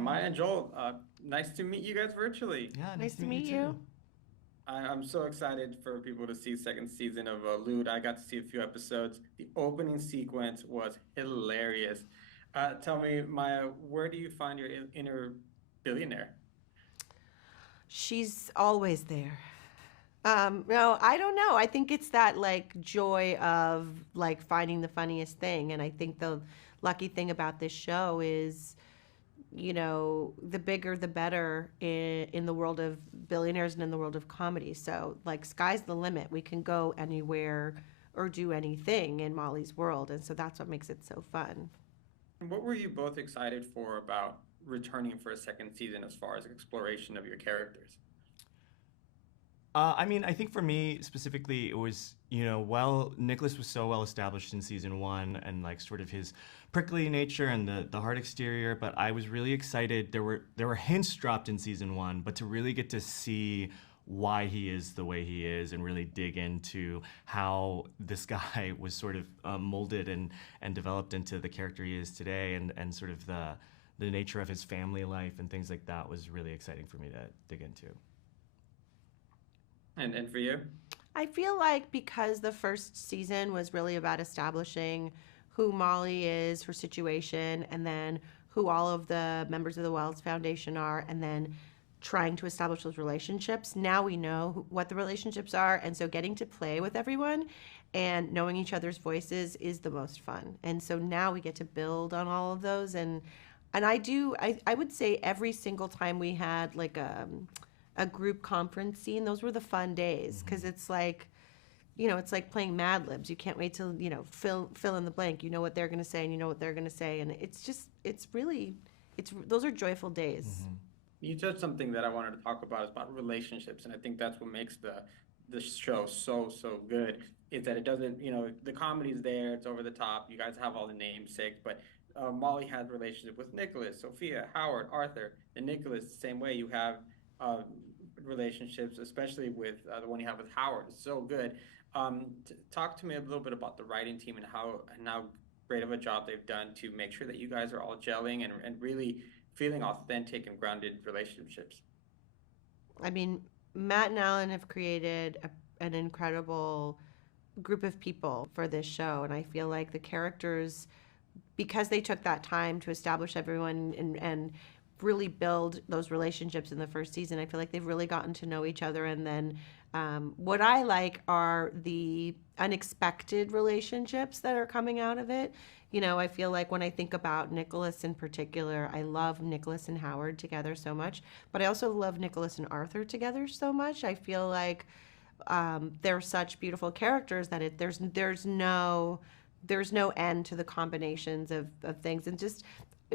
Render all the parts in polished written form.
Maya and Joel, nice to meet you guys virtually. Yeah, nice Nice to to meet you meet too. you. I'm so excited for people to see second season of Lude. I got to see a few episodes. The opening sequence was hilarious. Tell me, Maya, where do you find your inner billionaire? She's always there. No, I don't know. I think it's that like joy of like finding the funniest thing. And I think the lucky thing about this show is, the bigger the better in the world of billionaires and in the world of comedy. So like sky's the limit. We can go anywhere or do anything in Molly's world. And so that's what makes it so fun. And what were you both excited for about returning for a second season as far as exploration of your characters? I mean, I think for me specifically, it was, Nicholas was so well established in season one and like sort of his prickly nature and the hard exterior, but I was really excited. There were hints dropped in season one, but to really get to see why he is the way he is and really dig into how this guy was sort of molded and developed into the character he is today and sort of the nature of his family life and things like that was really exciting for me to dig into. And for you? I feel like because the first season was really about establishing who Molly is, her situation, and then who all of the members of the Wells Foundation are, and then trying to establish those relationships. Now we know what the relationships are, and so getting to play with everyone and knowing each other's voices is the most fun. And so now we get to build on all of those, and I would say every single time we had like a group conference scene, those were the fun days because it's like playing Mad Libs. You can't wait till fill in the blank. You know what they're going to say, and you know what they're going to say, and it's really it's those are joyful days. You touched something that I wanted to talk about is about relationships, and I think that's what makes the show so good. Is that it doesn't, the comedy's there, it's over the top. You guys have all the namesakes, but Molly has relationship with Nicholas, Sophia, Howard, Arthur, and Nicholas the same way. You have relationships, especially with the one you have with Howard. It's so good. Talk to me a little bit about the writing team and how great of a job they've done to make sure that you guys are all gelling and really feeling authentic and grounded relationships. I mean, Matt and Alan have created an incredible group of people for this show, and I feel like the characters, because they took that time to establish everyone and really build those relationships in the first season, I feel like they've really gotten to know each other. And then what I like are the unexpected relationships that are coming out of it. I feel like when I think about Nicholas in particular, I love Nicholas and Howard together so much, but I also love Nicholas and Arthur together so much. I feel like they're such beautiful characters that there's no end to the combinations of things. And just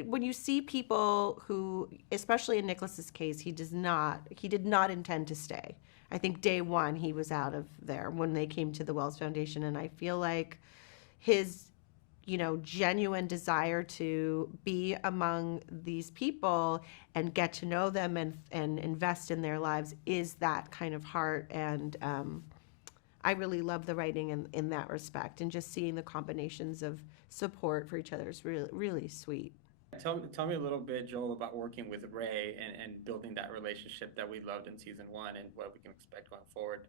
when you see people who, especially in Nicholas's case, he did not intend to stay. I think day one he was out of there when they came to the Wells Foundation, and I feel like his genuine desire to be among these people and get to know them and invest in their lives is that kind of heart. And I really love the writing in that respect, and just seeing the combinations of support for each other is really, really sweet. Tell me a little bit, Joel, about working with Ray and building that relationship that we loved in season one and what we can expect going forward.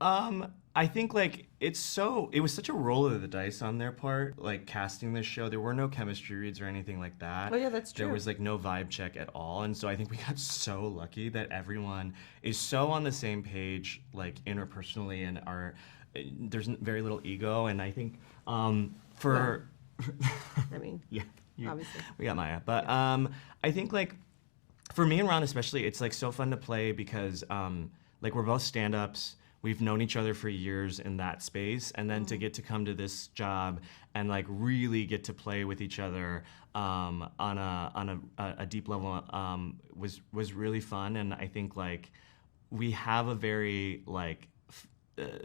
I think like it was such a roll of the dice on their part, like casting this show. There were no chemistry reads or anything like that. Oh yeah, that's There true. was like no vibe check at all. And so I think we got so lucky that everyone is so on the same page, like interpersonally and there's very little ego. And I think Well, for I mean, yeah, you, obviously. we got Maya. But I think like for me and Ron especially, it's like so fun to play because like we're both stand-ups. We've known each other for years in that space, and then to get to come to this job and like really get to play with each other on a deep level was really fun. And I think like we have a very like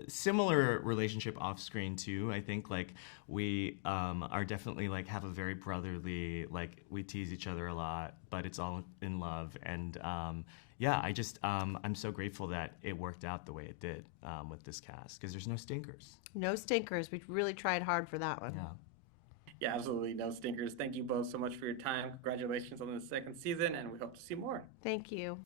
similar relationship off screen too. I think like we are definitely like have a very brotherly, like we tease each other a lot, but it's all in love. And yeah, I'm so grateful that it worked out the way it did with this cast because there's no stinkers. No stinkers. We really tried hard for that one. Yeah. Yeah, absolutely no stinkers. Thank you both so much for your time. Congratulations on the second season, and we hope to see more. Thank you.